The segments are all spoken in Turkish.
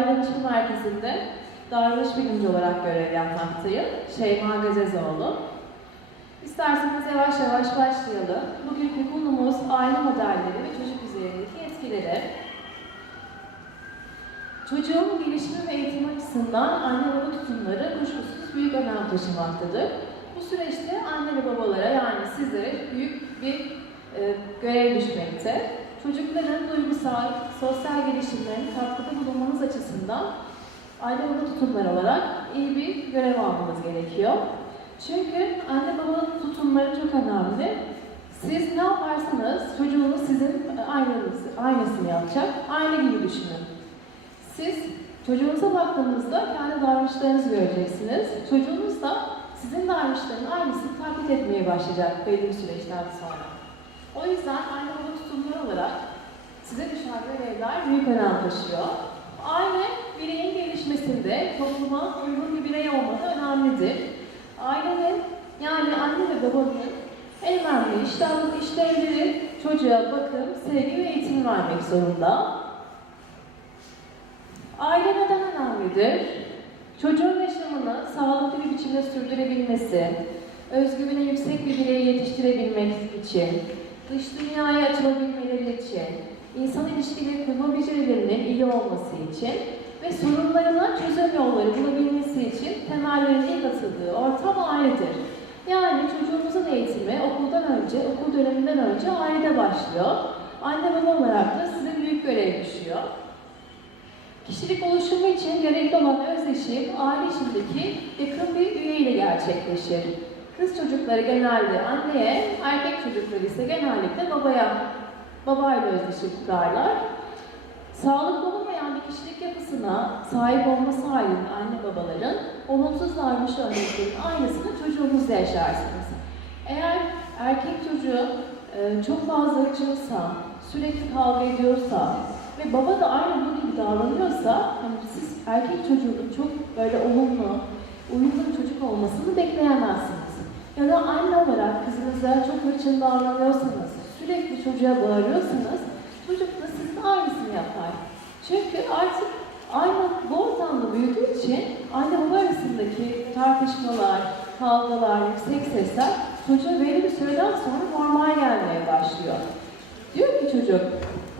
Danışma Merkezi'nde davranış bilimci olarak görev yapmaktayım. Şeyma Gazezoğlu. İsterseniz yavaş yavaş başlayalım. Bugünkü konumuz aile modelleri ve çocuk üzerindeki etkileri. Çocuğun gelişimi ve eğitim açısından anne baba tutumları kuşkusuz büyük önem taşımaktadır. Bu süreçte anne ve babalara yani sizlere büyük bir e, görev düşmekte. Çocukların duygusal, sosyal gelişimlerine katkıda bulunmanız açısından aile baba tutumları olarak iyi bir görev almanız gerekiyor. Çünkü anne baba tutumları çok önemli. Siz ne yaparsanız çocuğunuz sizin aynanız, aynısını yapacak. Aynı gibi düşünün. Siz çocuğunuza baktığınızda kendi davranışlarınızı göreceksiniz. Çocuğunuz da sizin davranışların aynısını taklit etmeye başlayacak belli bir süreçten sonra. O yüzden anne olarak size düşen görevler büyük önem taşıyor. Aile bireyin gelişmesinde topluma uygun bir birey olması önemlidir. Ailenin yani anne ve babanın en önemli işler- işlevleri çocuğa bakım, sevgi ve eğitim vermek zorunda. Aile neden önemlidir? Çocuğun yaşamını sağlıklı bir biçimde sürdürebilmesi, özgüvene yüksek bir bireyi yetiştirebilmek için, dış dünyaya açılabilmeleri için, insan ilişkileri kurma becerilerinin iyi olması için ve sorunlarına çözüm yolları bulabilmesi için temellerin ilk atıldığı ortam ailedir. Yani çocuğumuzun eğitimi okuldan önce, okul döneminden önce ailede başlıyor. Anne baba olarak da size büyük görev düşüyor. Kişilik oluşumu için gerekli olan özdeşim aile içindeki yakın bir üye ile gerçekleşir. Kız çocukları genelde anneye, erkek çocukları ise genellikle babaya, babayla özdeşim kurarlar. Sağlıklı olmayan bir kişilik yapısına sahip olması halinde anne babaların olumsuz davranış aynısını çocuğunuzda yaşarsınız. Eğer erkek çocuğu e, çok fazla hırçınsa, sürekli kavga ediyorsa ve baba da aynı bunun gibi davranıyorsa hani siz erkek çocuğunun çok böyle olumlu, uyumlu çocuk olmasını bekleyemezsiniz. Ya da anne olarak kızınıza çok hırçın davranıyorsanız, sürekli çocuğa bağırıyorsanız çocuk da sizin aynısını yapar. Çünkü artık aynı bu ortamda büyüdüğü için anne baba arasındaki tartışmalar, kavgalar, yüksek sesler çocuğa belli bir süreden sonra normal gelmeye başlıyor. Diyor ki çocuk,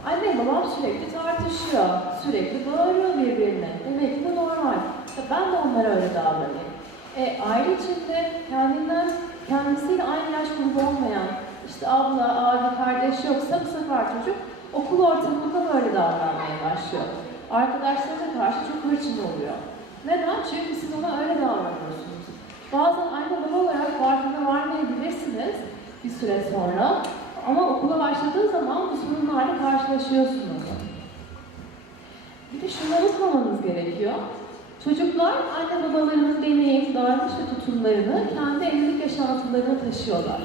anne babam sürekli tartışıyor, sürekli bağırıyor birbirine. Demek ki bu normal. Ben de onlara öyle davranayım. E, aile içinde kendinden, kendisiyle aynı yaş grubu olmayan, işte abla, abi, kardeş yoksa bu sefer çocuk okul ortamında böyle davranmaya başlıyor. Arkadaşlarına karşı çok hırçın oluyor. Neden? Çünkü siz ona öyle davranıyorsunuz. Bazen anne baba olarak farkına varmayabilirsiniz bir süre sonra. Ama okula başladığı zaman bu sorunlarla karşılaşıyorsunuz. Bir de şunu unutmamanız gerekiyor. Çocuklar anne babalarının deneyim, davranış ve tutumlarını kendi evlilik yaşantılarına taşıyorlar.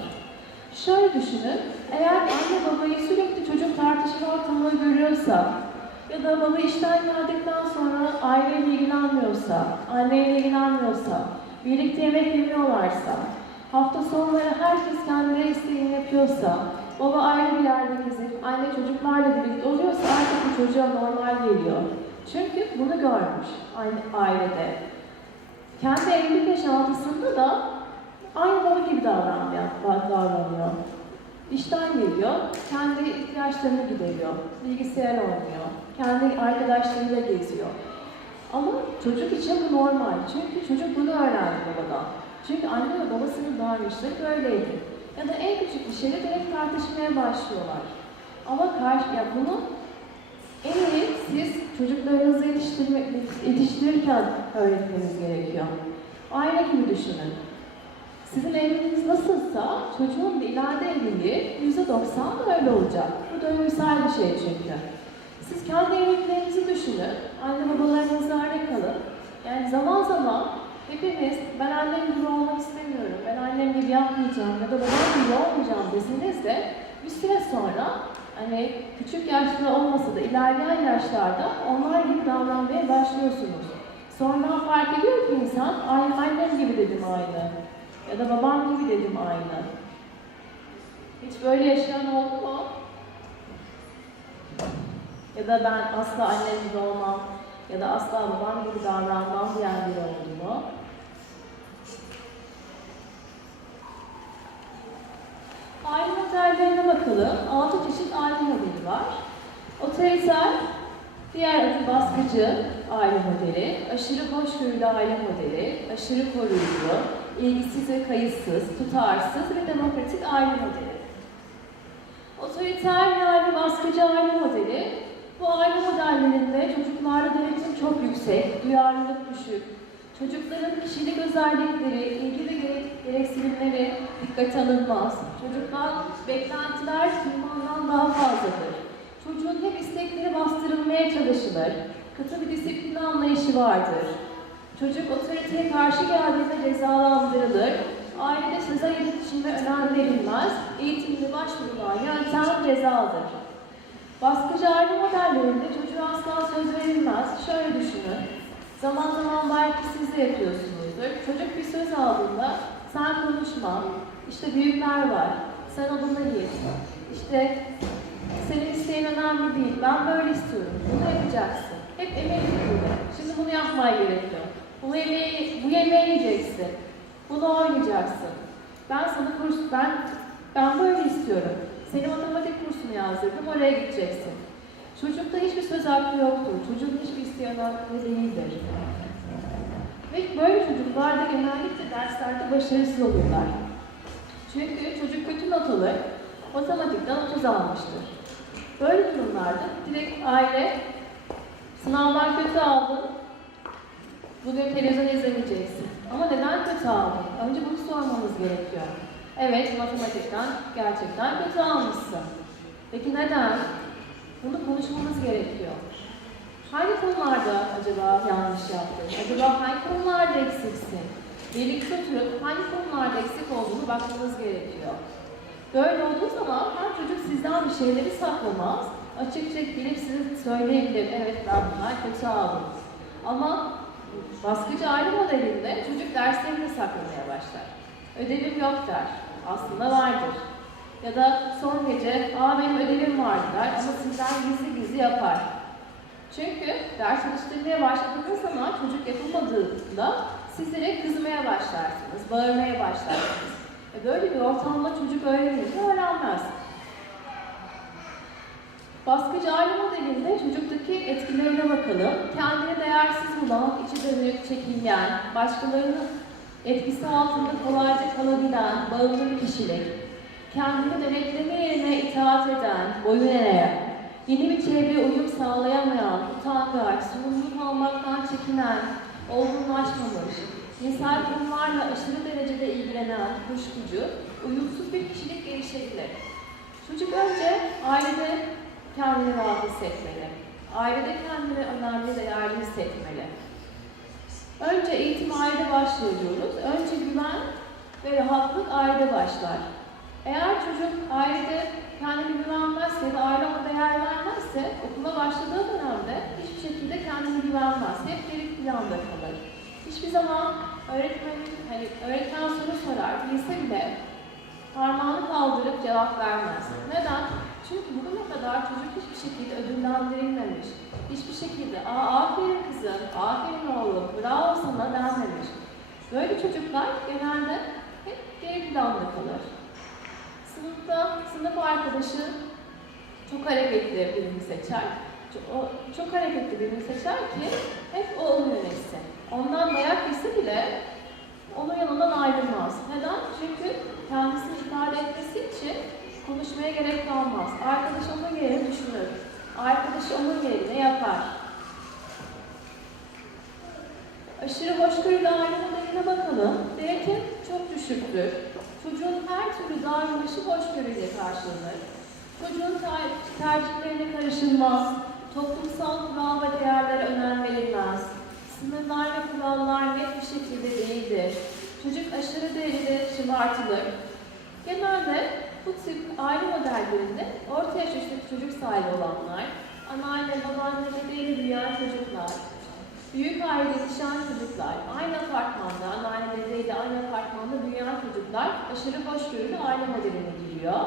Şöyle düşünün, eğer anne babayı sürekli çocuk tartışma ortamında görüyorsa ya da baba işten geldikten sonra aileyle ilgilenmiyorsa, anneyle ilgilenmiyorsa, birlikte yemek yemiyorlarsa, hafta sonları herkes kendi isteğini yapıyorsa, baba ayrı bir yerde gezip anne çocuklarla birlikte oluyorsa artık bu çocuğa normal geliyor. Çünkü bunu görmüş aynı ailede. Kendi evlilik yaşantısında da aynı baba gibi davranıyor. davranıyor. İşten geliyor, kendi ihtiyaçlarını gideriyor, bilgisayar oynuyor, kendi arkadaşlarıyla geziyor. Ama çocuk için bu normal. Çünkü çocuk bunu öğrendi babadan. Çünkü anne ve babasının davranışları böyleydi. Ya da en küçük bir şeyle direkt tartışmaya başlıyorlar. Ama karşı, ya bunu en iyi siz çocuklarınızı yetiştirme, yetiştirirken öğretmeniz gerekiyor. Aile gibi düşünün. Sizin evliliğiniz nasılsa çocuğun da ileride evliliği yüzde doksan öyle olacak. Bu döngüsel bir şey çünkü. Siz kendi evliliklerinizi düşünün. Anne babalarınızla örnek alın. Yani zaman zaman hepimiz ben annem gibi olmak istemiyorum, ben annem gibi yapmayacağım ya da babam gibi olmayacağım deseniz de bir süre sonra hani küçük yaşta olmasa da ilerleyen yaşlarda onlar gibi davranmaya başlıyorsunuz. Sonra fark ediyor ki insan, ay annem gibi dedim aynı. Ya da babam gibi dedim aynı. Hiç böyle yaşayan oldu mu? Ya da ben asla annem gibi olmam, ya da asla babam gibi davranmam diyen biri oldu mu? Aile modellerine bakalım. 6 çeşit aile modeli var. Otoriter, diğer adı baskıcı aile modeli, aşırı hoşgörülü aile modeli, aşırı koruyucu, ilgisiz ve kayıtsız, tutarsız ve demokratik aile modeli. Otoriter yani baskıcı aile modeli, bu aile modellerinde çocuklarda denetim çok yüksek, duyarlılık düşük, çocukların kişilik özellikleri, ilgi ve gerek- gereksinimleri dikkate alınmaz. Çocuklar beklentiler sunmandan daha fazladır. Çocuğun hep istekleri bastırılmaya çalışılır. Katı bir disiplin anlayışı vardır. Çocuk otoriteye karşı geldiğinde cezalandırılır. Ailede sözel iletişime önem verilmez. Eğitimde başvurulan yöntem cezadır. Baskıcı aile modellerinde çocuğa asla söz verilmez. Şöyle düşünün. Zaman zaman belki siz de yapıyorsunuzdur. Çocuk bir söz aldığında sen konuşma, işte büyükler var, sen odana git, işte senin isteğin önemli değil, ben böyle istiyorum, bunu yapacaksın. Hep emek gibi. Şimdi bunu yapman gerekiyor. Bu yemeği, bu yemeği yiyeceksin. Bunu oynayacaksın. Ben sana kurs, ben, ben böyle istiyorum. Seni matematik kursuna yazdırdım, oraya gideceksin. Çocukta hiçbir söz hakkı yoktur. Çocuğun hiçbir isteği hakkı değildir. Ve böyle çocuklar da genellikle derslerde başarısız olurlar. Çünkü çocuk kötü not alır, matematikten 30 almıştır. Böyle durumlarda direkt aile sınavdan kötü aldın, bugün televizyon izlemeyeceksin. Ama neden kötü aldın? Önce bunu sormamız gerekiyor. Evet, matematikten gerçekten kötü almışsın. Peki neden? Bunu konuşmamız gerekiyor. Hangi konularda acaba yanlış yaptın? Acaba hangi konularda eksiksin? Birlikte oturup hangi konularda eksik olduğunu bakmamız gerekiyor. Böyle olduğu zaman hem çocuk sizden bir şeyleri saklamaz, açıkça gelip size söyleyebilir, evet ben bunlar kötü aldım. Ama baskıcı aile modelinde çocuk derslerini saklamaya başlar. Ödevim yok der, aslında vardır. Ya da son gece, aa benim ödevim vardı der ama sizden gizli gizli yapar. Çünkü ders çalıştırmaya başladığınız zaman çocuk yapamadığında sizlere kızmaya başlarsınız, bağırmaya başlarsınız. E böyle bir ortamda çocuk öğrenir mi? Öğrenmez. Baskıcı aile modelinde çocuktaki etkilerine bakalım. Kendini değersiz bulan, içi dönük, çekingen, başkalarının etkisi altında kolayca kalabilen, bağımlı bir kişilik, kendini denetleme yerine itaat eden, boyun eğen, yeni bir çevreye uyum sağlayamayan, utangaç, sorumluluk almaktan çekinen, olgunlaşmamış, cinsel konularla aşırı derecede ilgilenen, kuşkucu, uyumsuz bir kişilik gelişebilir. Çocuk önce ailede kendini rahat hissetmeli. Ailede kendini önemli, değerli hissetmeli. Önce eğitim ailede başlıyor. Önce güven ve rahatlık ailede başlar. Eğer çocuk ailede kendini güvenmezse ya da aile ona değer vermezse okula başladığı dönemde hiçbir şekilde kendini güvenmez. Hep geri planda kalır. Hiçbir zaman öğretmenin, hani öğretmen soru sorar, bilse bile parmağını kaldırıp cevap vermez. Neden? Çünkü bugüne kadar çocuk hiçbir şekilde ödüllendirilmemiş. Hiçbir şekilde aa aferin kızım, aferin oğlum, bravo sana denmemiş. Böyle çocuklar genelde hep geri planda kalır. Sınıfta sınıf arkadaşı çok hareketli birini seçer. Çok, o, çok hareketli birini seçer ki hep o onu yönetsin. Ondan dayak yese bile onun yanından ayrılmaz. Neden? Çünkü kendisini ifade etmesi için konuşmaya gerek kalmaz. Arkadaş onun yerini düşünür. Arkadaş onun yerine yapar. Aşırı hoşgörülü aile modeline bakalım. Denetim çok düşüktür. Çocuğun her türlü davranışı hoşgörüyle karşılanır. Çocuğun ter- tercihlerine karışılmaz. Toplumsal kural ve değerlere önem verilmez. Sınırlar ve kurallar net bir şekilde değildir. Çocuk aşırı derecede şımartılır. Genelde bu tip aile modellerinde orta yaş üstü çocuk sahibi olanlar, anneanne, babaanne, dedeyle büyüyen çocuklar, büyük aile yetişen çocuklar, aynı apartmanda, anneanne, dedeyle aynı apartmanda büyüyen çocuklar aşırı hoşgörülü aile modeline giriyor.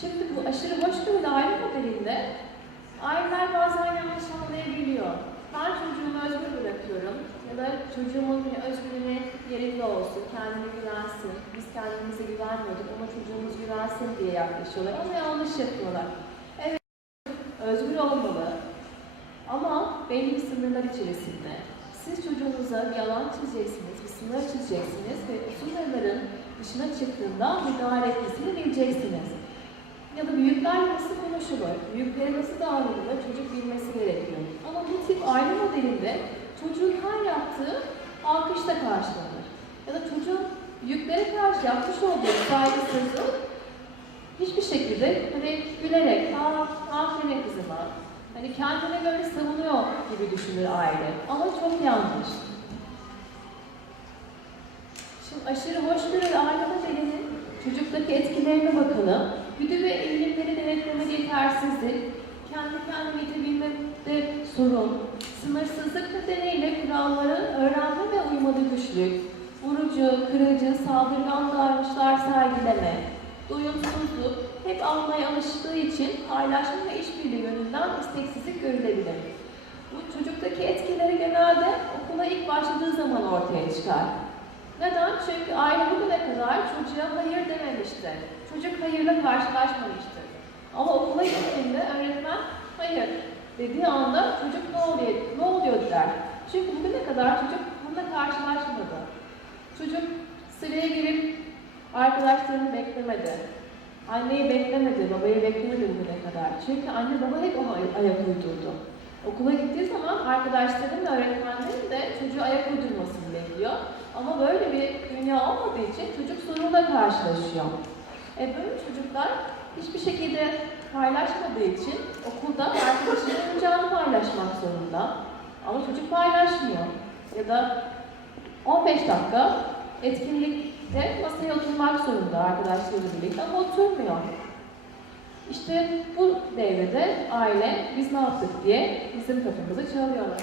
Şimdi bu aşırı hoşgörülü aile modelinde aileler bazen yanlış anlayabiliyor. ben çocuğumu özgür bırakıyorum ya da çocuğumun özgürlüğü yerinde olsun, kendine güvensin. Biz kendimize güvenmiyorduk ama çocuğumuz güvensin diye yaklaşıyorlar ama yanlış yapıyorlar. Evet, özgür olmalı belli bir sınırlar içerisinde. Siz çocuğunuza bir alan çizeceksiniz, bir sınır çizeceksiniz ve o sınırların dışına çıktığında müdahale etmesini bileceksiniz. Ya da büyükler nasıl konuşulur, büyüklere nasıl davranılır çocuk bilmesi gerekiyor. Ama bu tip aile modelinde çocuğun her yaptığı alkışla karşılanır. Ya da çocuğun büyüklere karşı yapmış olduğu saygısızlık hiçbir şekilde hani gülerek, aa aferin kızıma, hani kendine göre savunuyor gibi düşünür aile. Ama çok yanlış. Şimdi aşırı hoşgörülü aile modelinin çocuktaki etkilerine bakalım. Güdü ve eğilimleri denetlemede yetersizlik, kendi kendine yetebilmede sorun, sınırsızlık nedeniyle kuralları öğrenme ve uymada güçlük, vurucu, kırıcı, saldırgan davranışlar sergileme, doyumsuzluk, hep almaya alıştığı için paylaşma ve işbirliği yönünden isteksizlik görülebilir. Bu çocuktaki etkileri genelde okula ilk başladığı zaman ortaya çıkar. Neden? Çünkü aile bugüne kadar çocuğa hayır dememiştir. Çocuk hayırla karşılaşmamıştır. Ama okula gittiğinde öğretmen hayır dediği anda çocuk ne oluyor, ne oluyor der. Çünkü bugüne kadar çocuk bununla karşılaşmadı. Çocuk sıraya girip arkadaşlarını beklemedi. Anneyi beklemedi, babayı beklemedi bugüne kadar. Çünkü anne baba hep ona ay- ayak uydurdu. Okula gittiği zaman arkadaşların ve öğretmenlerin de çocuğu ayak uydurmasını bekliyor. Ama böyle bir dünya olmadığı için çocuk sorunla karşılaşıyor. E böyle çocuklar hiçbir şekilde paylaşmadığı için okulda arkadaşının oyuncağını paylaşmak zorunda. Ama çocuk paylaşmıyor. Ya da 15 dakika etkinlikte masaya oturmak zorunda arkadaşlarıyla birlikte ama oturmuyor. İşte bu devrede aile biz ne yaptık diye bizim kapımızı çalıyorlar.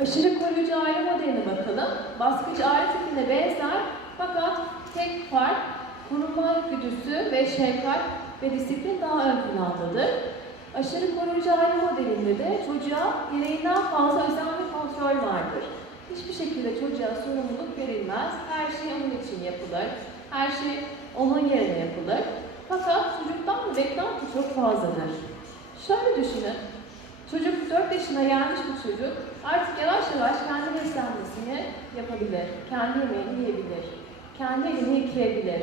Aşırı koruyucu aile modeline bakalım. Baskıcı aile tipine benzer fakat tek fark koruma güdüsü ve şefkat ve disiplin daha ön plandadır. Aşırı koruyucu aile modelinde de çocuğa gereğinden fazla özen ve kontrol vardır. Hiçbir şekilde çocuğa sorumluluk verilmez. Her şey onun için yapılır. Her şey onun yerine yapılır. Fakat çocuktan beklenti çok fazladır. Şöyle düşünün. Çocuk 4 yaşına gelmiş bir çocuk artık yavaş yavaş kendi beslenmesini yapabilir. Kendi yemeğini yiyebilir. Kendi elini yıkayabilir.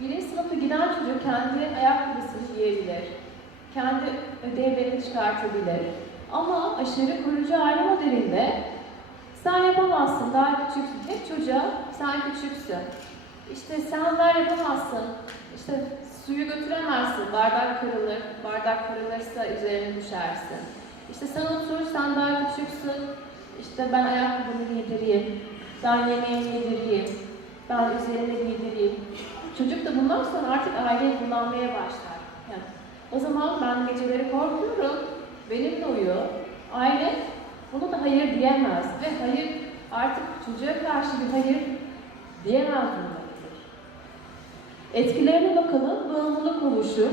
Birinci sınıfa giden çocuk kendi ayakkabısını giyebilir. Kendi ödevlerini çıkartabilir. Ama aşırı kurucu aile modelinde sen yapamazsın, daha küçüksün. Hep çocuğa sen küçüksün. İşte sen ver yapamazsın. İşte suyu götüremezsin. Bardak kırılır. Bardak kırılırsa üzerine düşersin. İşte sen otur, sen daha küçüksün. İşte ben ayakkabımı giydireyim. Ben yemeğimi yedireyim. Ben üzerine giydireyim. Çocuk da bundan sonra artık aileyi kullanmaya başlar. Yani, o zaman ben geceleri korkuyorum. Benimle uyuyor. Aile bunu da hayır diyemez. Ve hayır artık çocuğa karşı bir hayır diyemez durumdadır. Etkilerine bakalım. Bağımlılık oluşur.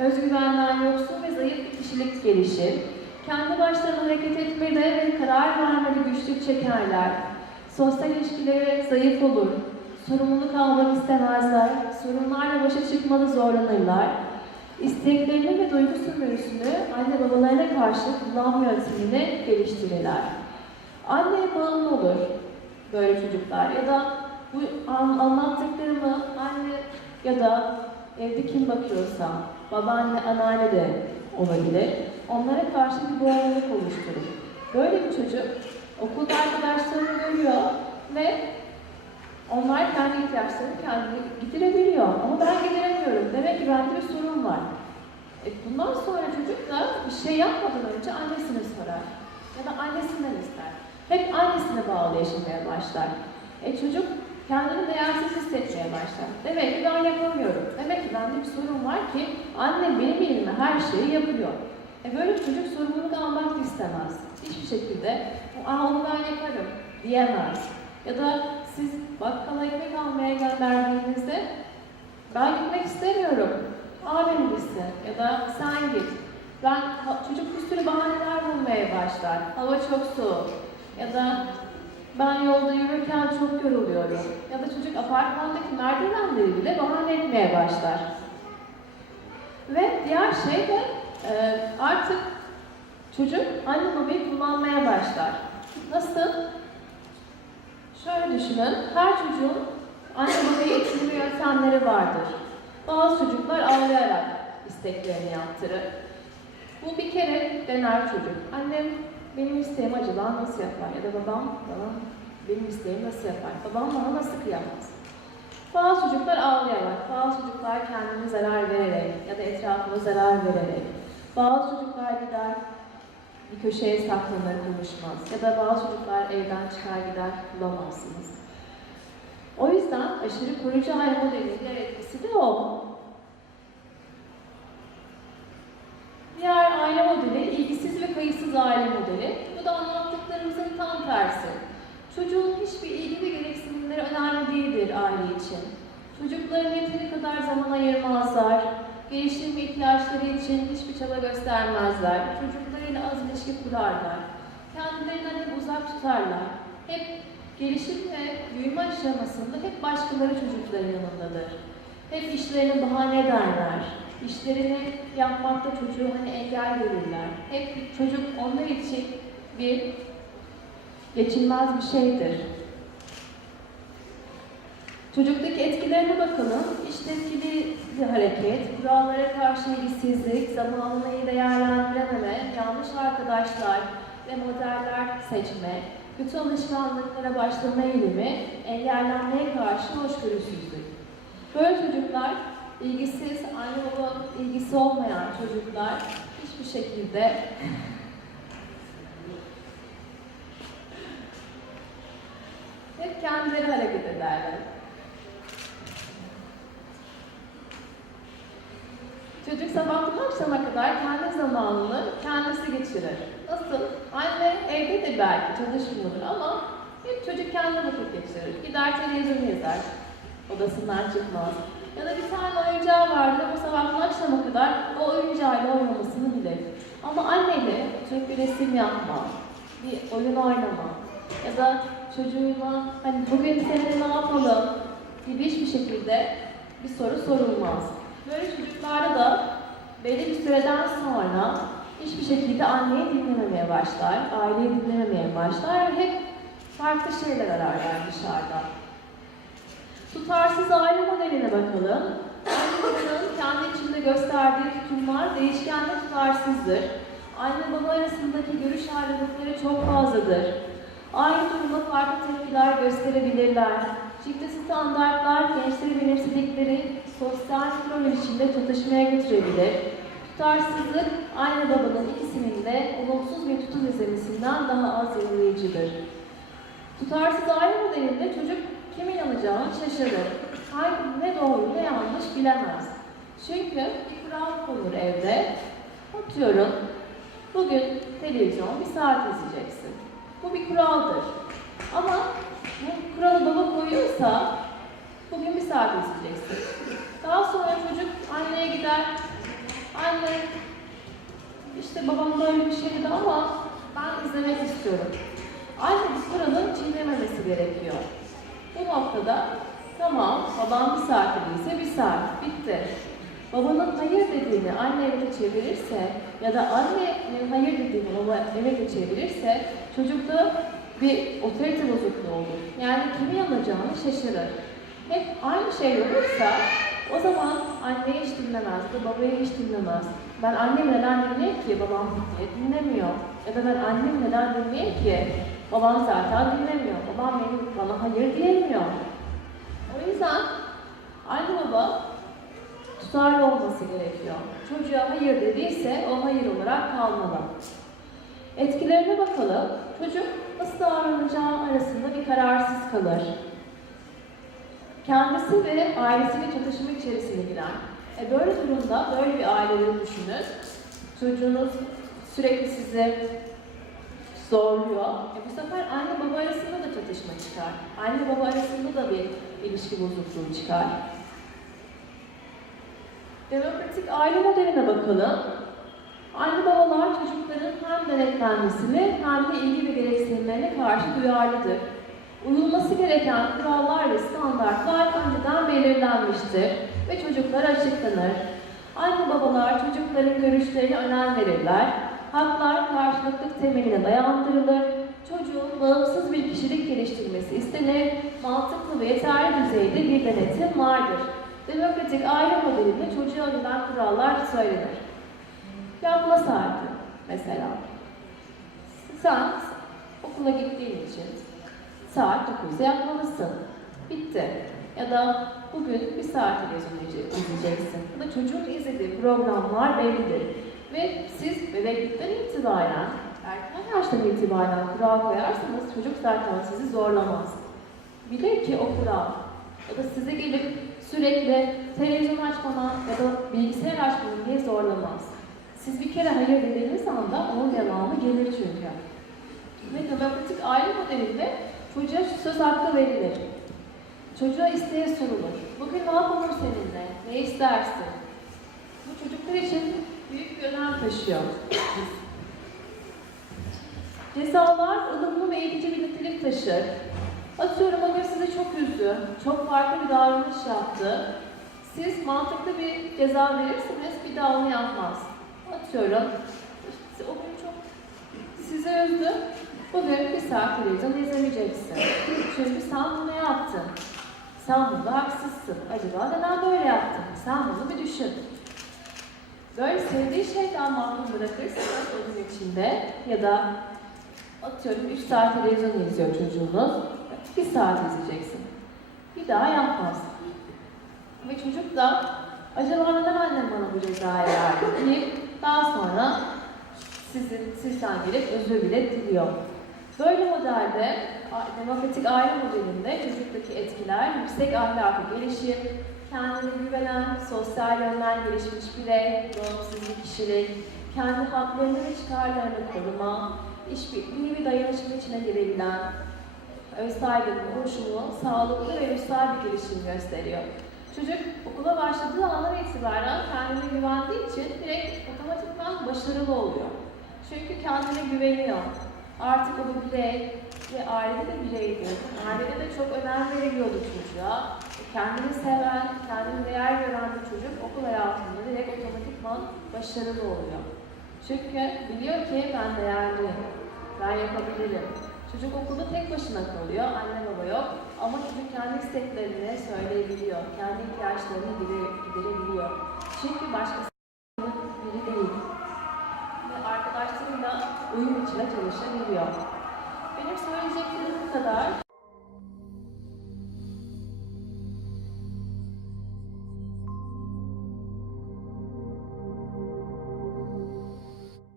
Özgüvenden yoksun ve zayıf bir kişilik gelişir. Kendi başlarına hareket etmede ve karar vermede güçlük çekerler. Sosyal ilişkileri zayıf olur. Sorumluluk almak istemezler. Sorunlarla başa çıkmada zorlanırlar. İsteklerini ve duygu sömürüsünü anne babalarına karşı kullanma yöntemini geliştirirler. Anneye bağımlı olur böyle çocuklar ya da bu an- anlattıklarımı anne ya da evde kim bakıyorsa, babaanne, anneanne de olabilir. Onlara karşı bir bağımlılık oluşturur. Böyle bir çocuk okulda arkadaşlarını görüyor ve onlar kendi ihtiyaçlarını kendi giderebiliyor. Ama ben gideremiyorum. Demek ki bende bir sorun var. E bundan sonra çocuk da bir şey yapmadan önce annesine sorar. Ya da annesinden ister. Hep annesine bağlı yaşamaya başlar. E çocuk kendini değersiz hissetmeye başlar. Demek ki ben yapamıyorum. Demek ki bende bir sorun var ki annem benim yerime her şeyi yapıyor. E böyle bir çocuk sorumluluk almak istemez. Hiçbir şekilde onu ben yaparım diyemez. Ya da siz bakkala ekmek almaya gönderdiğinizde ben gitmek istemiyorum. Abim gitsin ya da sen git. Ben çocuk bir sürü bahaneler bulmaya başlar. Hava çok soğuk ya da ben yolda yürürken çok yoruluyorum ya da çocuk apartmandaki merdivenleri bile bahane etmeye başlar. Ve diğer şey de e, artık çocuk anne babayı kullanmaya başlar. Nasıl? Şöyle düşünün, her çocuğun anne babayı etkili yöntemleri vardır. Bazı çocuklar ağlayarak isteklerini yaptırır. Bu bir kere dener çocuk. Annem benim isteğimi acaba nasıl yapar? Ya da babam bana benim isteğimi nasıl yapar? Babam bana nasıl kıyamaz? Bazı çocuklar ağlayarak, bazı çocuklar kendine zarar vererek ya da etrafına zarar vererek, bazı çocuklar gider bir köşeye saklanır, konuşmaz ya da bazı çocuklar evden çıkar gider, bulamazsınız. O yüzden aşırı koruyucu aile modelinin diğer etkisi de o. Diğer aile modeli ilgisiz ve kayıtsız aile modeli. Bu da anlattıklarımızın tam tersi. Çocuğun hiçbir ilgi ve gereksinimleri önemli değildir aile için. Çocukların yeteri kadar zaman ayırmazlar. Gelişim ihtiyaçları için hiçbir çaba göstermezler. Çocuklarıyla az ilişki kurarlar. Kendilerinden hep uzak tutarlar. Hep gelişim ve büyüme aşamasında hep başkaları çocukların yanındadır. Hep işlerini bahane ederler. İşlerini yapmakta çocuğu hani engel verirler. Hep çocuk onlar için bir geçilmez bir şeydir. Çocuktaki etkilerine bakalım. İşte etkili bir hareket, kurallara karşı ilgisizlik, zamanını iyi değerlendirememe, yanlış arkadaşlar ve modeller seçme, kötü alışkanlıklara başlama eğilimi, engellenmeye karşı hoşgörüsüzlük. Böyle çocuklar ilgisiz, anne baba ilgisi olmayan çocuklar hiçbir şekilde hep kendileri hareket ederler. Çocuk sabahtan akşama kadar kendi zamanını kendisi geçirir. Nasıl? Anne evde de belki çalışmıyordur ama hep çocuk kendi vakit geçirir. Gider televizyon izler, odasından çıkmaz. Ya da bir tane oyuncağı vardır, o sabahtan akşama kadar o oyuncağıyla oynamasını bilir. Ama anneyle çocuk bir resim yapma, bir oyun oynama ya da çocuğuna hani bugün seninle ne yapalım gibi hiçbir şekilde bir soru sorulmaz. Böyle çocuklarda da belli bir süreden sonra hiçbir şekilde anneyi dinlememeye başlar, aileyi dinlememeye başlar ve hep farklı şeyler ararlar dışarıda. Tutarsız aile modeline bakalım. Anne babanın kendi içinde gösterdiği tutumlar değişken ve tutarsızdır. Anne baba arasındaki görüş ayrılıkları çok fazladır. Aynı duruma farklı tepkiler gösterebilirler. Çifte standartlar benimsedikleri sosyal rol içinde çatışmaya götürebilir. Tutarsızlık anne babanın ikisinin de olumsuz bir tutum izlemesinden daha az yararlayıcıdır. Tutarsız aile modelinde çocuk kime inanacağını şaşırır. Hangi ne doğru ne yanlış bilemez. Çünkü bir kural konur evde. Atıyorum, bugün televizyon bir saat izleyeceksin. Bu bir kuraldır. Ama bu kuralı baba koyuyorsa bugün bir saat izleyeceksin. Daha sonra çocuk anneye gider. Anne, işte babam böyle bir şey dedi ama ben izlemek istiyorum. Anne bu kuralın çiğnememesi gerekiyor. Bu noktada tamam babam bir saat dediyse bir saat bitti. Babanın hayır dediğini anne evet çevirirse ya da annenin hayır dediğini baba evet çevirirse çocukta bir otorite bozukluğu olur. Yani kimi yanacağını şaşırır. Hep aynı şey olursa o zaman anneyi hiç dinlemez de babayı hiç dinlemez. Ben annemi neden dinleyeyim ki babam niye dinlemiyor? Ya da ben annemi neden dinleyeyim ki babam zaten dinlemiyor. Babam benim bana hayır diyemiyor. O yüzden anne baba tutarlı olması gerekiyor. Çocuğa hayır dediyse o hayır olarak kalmalı. Etkilerine bakalım. Çocuk nasıl davranacağı arasında bir kararsız kalır. Kendisi ve ailesiyle çatışma içerisine girer. E böyle durumda böyle bir aileleri düşünün. Çocuğunuz sürekli sizi zorluyor. E bu sefer anne baba arasında da çatışma çıkar. Anne baba arasında da bir ilişki bozukluğu çıkar. Demokratik aile modeline bakalım. Anne babalar çocukların hem denetlenmesine hem de ilgi ve gereksinimlerine karşı duyarlıdır. Uyulması gereken kurallar ve standartlar önceden belirlenmiştir ve çocuklar açıklanır. Anne babalar çocukların görüşlerine önem verirler. Haklar karşılıklı temeline dayandırılır. Çocuğun bağımsız bir kişilik geliştirmesi istenir. Mantıklı ve yeterli düzeyde bir denetim vardır. Demokratik aile modelinde çocuğa uyulan kurallar söylenir. Yatma saati mesela. Sen okula gittiğin için saat 9'da yatmalısın. Bitti. Ya da bugün bir saat izleyeceksin. Ya da çocuğun izlediği programlar bellidir. Ve siz bebeklikten itibaren, erken yaştan itibaren kural koyarsanız çocuk zaten sizi zorlamaz. Bilir ki o kural. Ya da size gelip sürekli televizyon açmana ya da bilgisayar açmana diye zorlamaz. Siz bir kere hayır dediğiniz anda onun devamı gelir çünkü. Ve demokratik aile modelinde çocuğa söz hakkı verilir. Çocuğa isteğe sorulur. Bugün ne yapalım seninle? Ne istersin? Bu çocuklar için büyük bir önem taşıyor. Cezalar ılımlı ve eğitici bir nitelik taşır. Atıyorum o gün sizi çok üzdü, çok farklı bir davranış yaptı. Siz mantıklı bir ceza verirseniz bir daha onu yapmaz. Atıyorum, o gün çok sizi üzdü, bugün bir saat televizyon izlemeyeceksin. Çünkü sen bunu yaptın. Sen bunda haksızsın. Acaba neden böyle yaptın? Sen bunu bir düşün. Böyle sevdiği şeyden mahrum bırakırsanız o içinde ya da atıyorum 3 saat televizyon izliyor çocuğunuz, bir saat izleyeceksin. Bir daha yapmaz. Ve çocuk da acaba neden annem bana bu cezayı verdi deyip daha sonra sizin, sizden gelip özür bile diliyor. Böyle modelde, demokratik aile modelinde çocuktaki etkiler yüksek ahlaki gelişim, kendine güvenen, sosyal yönden gelişmiş birey, bağımsız bir kişilik, kendi haklarını ve çıkarlarını koruma, işbirliği ve dayanışma içine girebilen, öz saygının sağlıklı ve ruhsal bir gelişim gösteriyor. Çocuk okula başladığı andan itibaren kendine güvendiği için direkt otomatikman başarılı oluyor. Çünkü kendine güveniyor. Artık o bir birey ve ailede de bireydi. Ailede de çok önem veriliyordu çocuğa. Kendini seven, kendini değer gören bir çocuk okul hayatında direkt otomatikman başarılı oluyor. Çünkü biliyor ki ben değerliyim, ben yapabilirim. Çocuk okulda tek başına kalıyor, anne baba yok. Ama çocuk kendi isteklerini söyleyebiliyor, kendi ihtiyaçlarını gidere- giderebiliyor. Çünkü başkası çalışabiliyor. Benim söyleyeceklerim bu kadar.